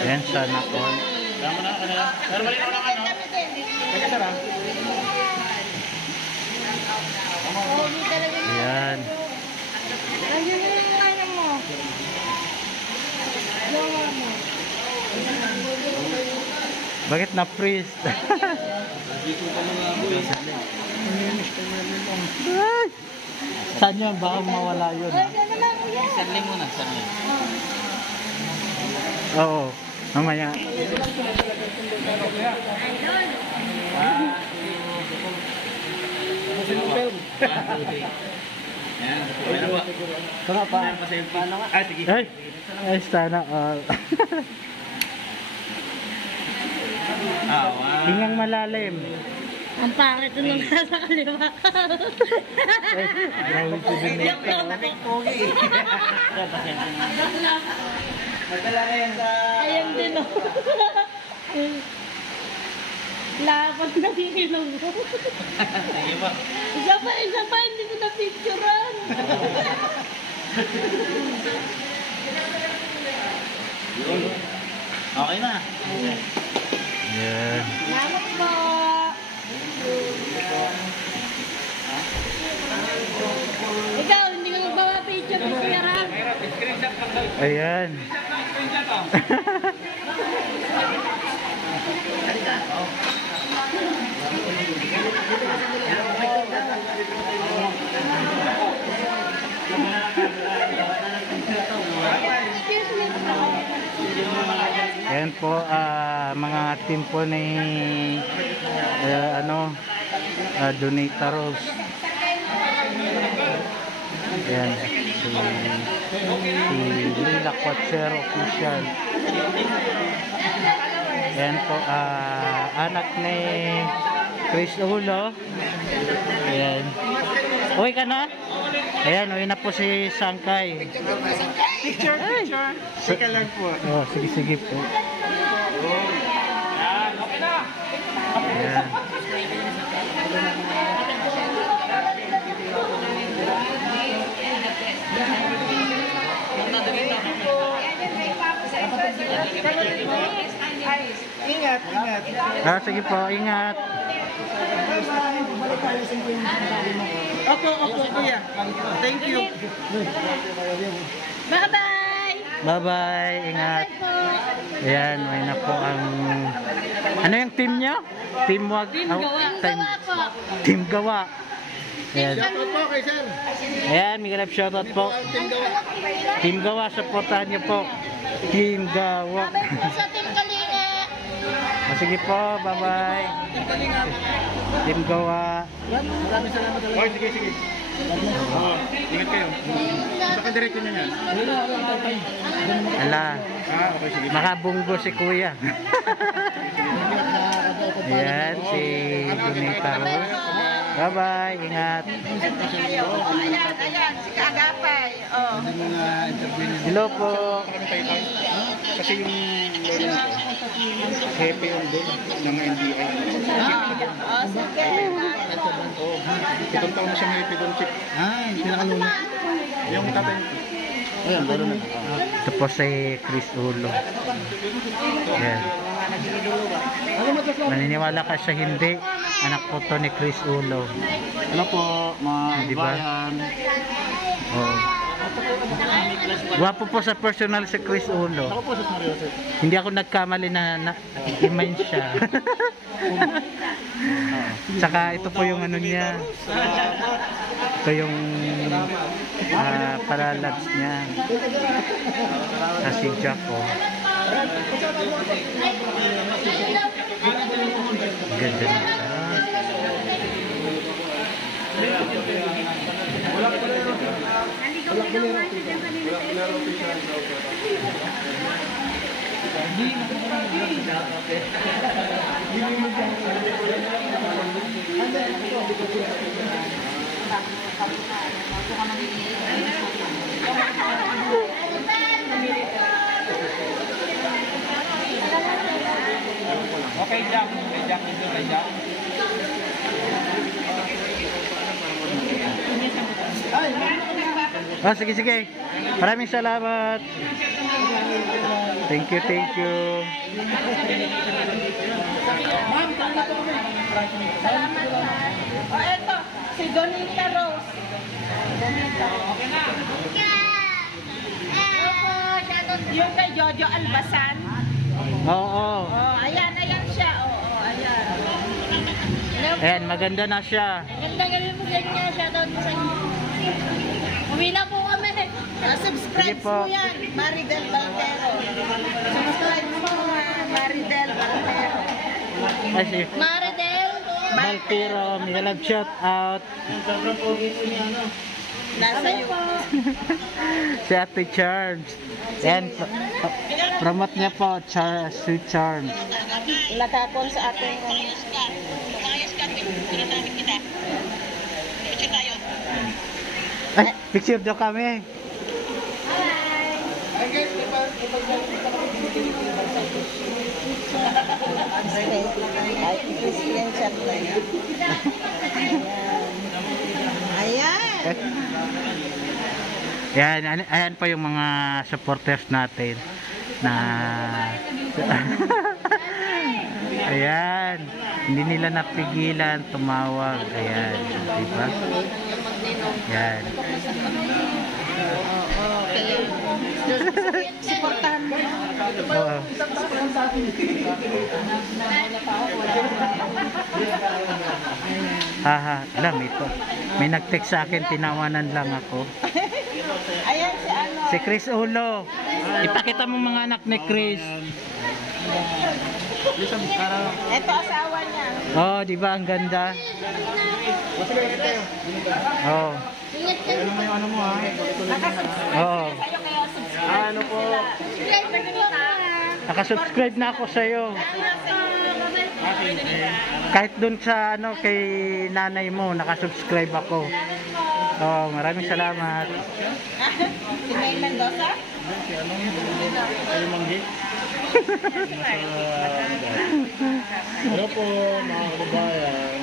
Yan, sana all. Pero balik ako ng ano. Teka, sarap. Yan. Bakit na-freeze? Saan yun? Baka mawala yun. Sadling muna, sadling. Oo, mamaya. Tara pa. Ah, sige. Ay, sana all. Hingang malalim. Ang pangit nung nasa kaliwa. Grabe si Benito. Ayan din o. Lapat na kinilong mo. Sige ba? Isa pa, hindi ko na-picturean. Okay na. Yan. Salamat po. Ikaw, hindi ka magbawa-picture ni Kuya Ram. Ayan. Ayan po, mga team po ni Donators. Ayan, si Lila Quacher Official. Ayan po, anak ni Chris Ulo. Ayan. Uwi ka na? Ayan, uwi na po si Sangkay. Picture. Sige lang po. Oh, sige po. Yan, okay na. Ayan. Ingat. Sige po, ingat. Opo, kuya. Thank you. Bye-bye! Bye-bye, ingat. Ayan, may na po ang... Ano yung team nyo? Teamwork? Team Gawa. Ayan. Shoutout po kay sir. Ayan, Miguel F. Shoutout po. Team Gawa, supportahan nyo po. Team Gawa. Sa Team Kalinga! Sige po, bye-bye. Team Gawa. Maraming salamat. Oh, sige. Ingat kayo. Baka diretso niya yan. Ala, Okay, sige. makabunggo si Kuya. Ayan, si Donators. Bye-bye, ingat. Ayan, si Kagapay. Oh. Hello po. Kasi yung hepe yung doon ng NBI. Oh, sige. Itong taon na siyang hepe doon, chip. Pinakalunas. Yung tatay. Ayan, baro na. Ito po si Chris Ulo. Ayan. Maniniwala ka siya hindi. Anak po to ni Chris Ulo. Ano po, mga Diba? bayan. Oo. Gwapo po sa personal si Chris Ulo. Ako po, Sus Mario. Hindi ako nagkamali na imain siya. Saka ito po yung ano niya. Ito yung paralads niya. Kasi Jack oh. Ganda nito. Okay, Jack. Okay, Jack. Dito kay Jack. Sige. Maraming salamat. Thank you, thank you. Salamat ha. O eto, si Donita Rose. Donita. Yung kay Jojo Albasan. Oo. Oh, ayan siya. Ayan. Ayan, maganda na siya. Ganda-ganda mo ganyan siya doon sa inyo. Uwi na po kami. Subscribe Sige po. mo yan, Maridel Valtero. Subscribe mo, Maridel Valtero. Kasi, Maridel Valtero, may love shout out. Nasa YouTube. Si Ate Charms. Ayan, promote niya po, Sweet Charms. Nakakon sa ating Ay, picture daw kami. Christian chat na yan. Ayan. Ayan po yung mga supporters natin na ayan, hindi nila napigilan tumawag. Ayan, diba? Ayan. Supportahan mo. Oo. Haha, alam ito. May nag-text sa akin, tinawanan lang ako. Ayan si ano. Si Chris Ulo. Ipakita mo mga anak ni Chris. Ito asawa niya. Oh, di ba ang ganda? Oh. Ingat ka dito. Ano mo ha? Oh. Kayo kaya subscribe. Ano po? Subscribe na kita. Nakasubscribe na ako sa iyo. Kahit dun sa ano kay nanay mo, nakasubscribe ako. Oh, maraming salamat. Si May Mendoza? Ay, manggi. Hello po, mga kababayan.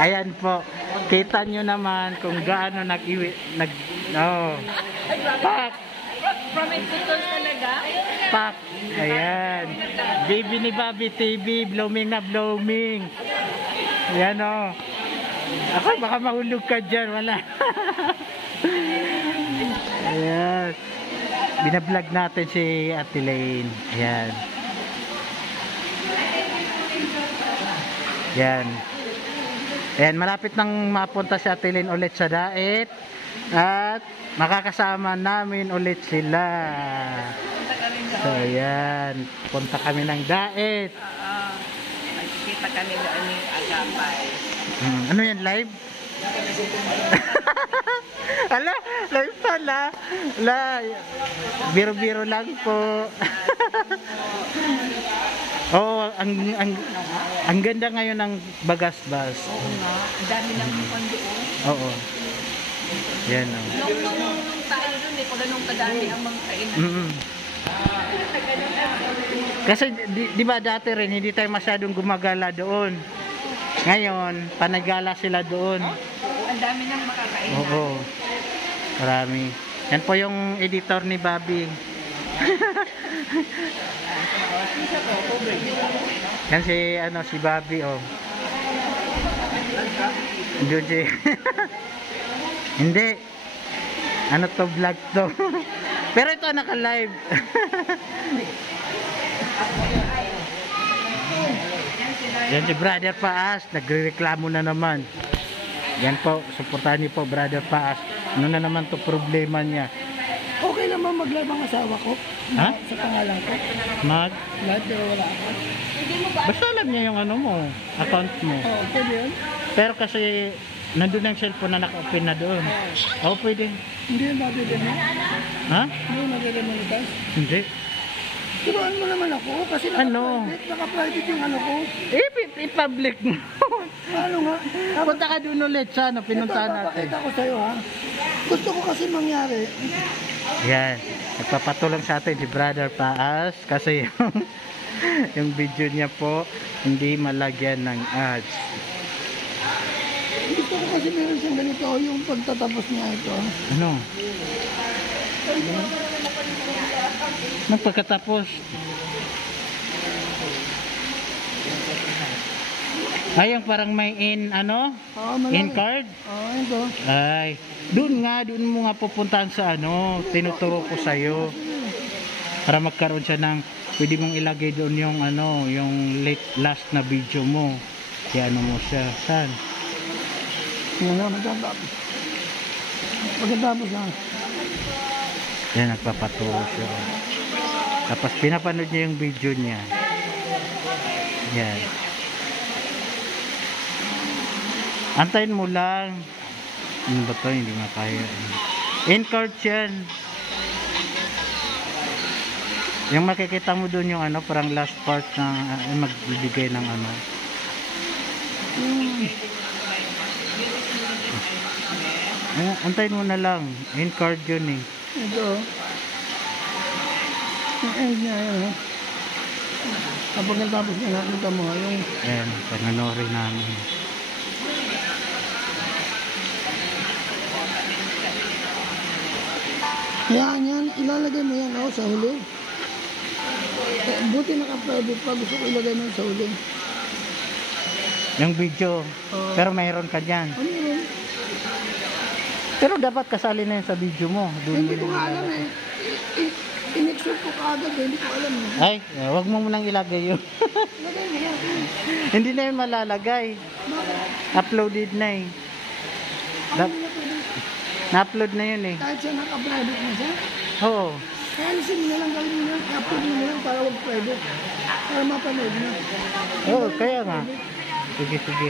Ayan po. Kita nyo naman kung gaano oh. Pak! Promise to talaga? Pak! Ayan. Baby ni Bobby TV, blooming na blooming. Ayan o. Ako, baka mahulog ka dyan. Wala. Ayan. Binablog natin si Ate Lane. Ayan. Ayan. Ayan, malapit nang mapunta si Ate Lane ulit sa Daet. At makakasama namin ulit sila. So, ayan. Punta kami ng Daet. Kita kami doon ni Agapay. Ano yan, live? Ala, live pala. Ala, biro-biro lang po. Oh, ang ganda ngayon ng Bagasbas. Oo nga, ang dami ng mukhang doon. Oo. Yan oh. Nung tayo doon eh, pag anong kadami ang mga kainan. Kasi di ba dati rin hindi tayo masyadong gumagala doon. Ngayon, panagala sila doon. Ang dami ng makakainan. Oo. Marami. Yan po yung editor ni Bobby. Yan si Bobby oh. Doon si hindi. Ano to, vlog to. Pero ito naka-live. Yan si Brother Paas, nagrereklamo na naman. Yan po, suportahan niyo po Brother Paas. Ano na naman to problema niya? Okay naman mag-live ang asawa ko. Ha? Sa pangalan ko. Mag? Live pero wala ako. Basta alam niya yung ano mo, account mo. Oo, pwede yun. Pero kasi nandun ang cellphone na naka-open na doon. Oo, pwede. Hindi yun nadedemo. Ha? Hindi yun nadedemonitas. Hindi. Turuan mo naman ako kasi Ano? naka-private yung ano ko. I-public mo. Ano nga? Punta ka doon ulit sa ano, pinuntahan Ito, natin. papakita ko sa'yo ha. Gusto ko kasi mangyari. Yan. Nagpapatulong sa atin si Brother Paas kasi yung video niya po hindi malagyan ng ads. Gusto ko kasi meron siyang ganito yung pagtatapos niya ito. Ano? Nung pagkatapos. Ay, yung parang may in, ano? Oo, malaki. In card? Oo, ito. Ay, doon mo nga pupuntahan sa ano, tinuturo ko sa'yo. Para magkaroon siya ng, pwede mong ilagay doon yung ano, yung last na video mo. Kaya ano mo siya, saan? Yan, magkatapos. Pagkatapos lang. Yan, nagpapaturo siya. Tapos pinapanood niya yung video niya. Yan. Antayin mo lang. Ano ba ito? Hindi makaya. In card yan. Yung makikita mo doon yung ano, parang last part na magbibigay ng ano. Antayin mo na lang. In card yun eh. Ito. Yung end niya, yun. Pagkatapos na nakita mo, yung Ayan, pananorin namin. yan, ilalagay mo yan sa huli. Buti naka-private pa, gusto ko ilagay mo yan sa huli. Yung video. Oo. Pero mayroon ka dyan. Ano yun? Pero dapat kasali na yun sa video mo. Doon Hindi mo ko na nga alam ilalagay. In-exert ko kaagad hindi ko alam Ay, wag mo munang ilagay yun. Ilagay mo yan. Hindi na yun malalagay. Uploaded na eh. Na-upload na yun eh. Kahit siya naka-private na siya. Oo. Kaya alisin mo na lang, gawin mo na, i-upload mo na lang para wag private. Para mapanood na. Oo, kaya nga. Sige, sige.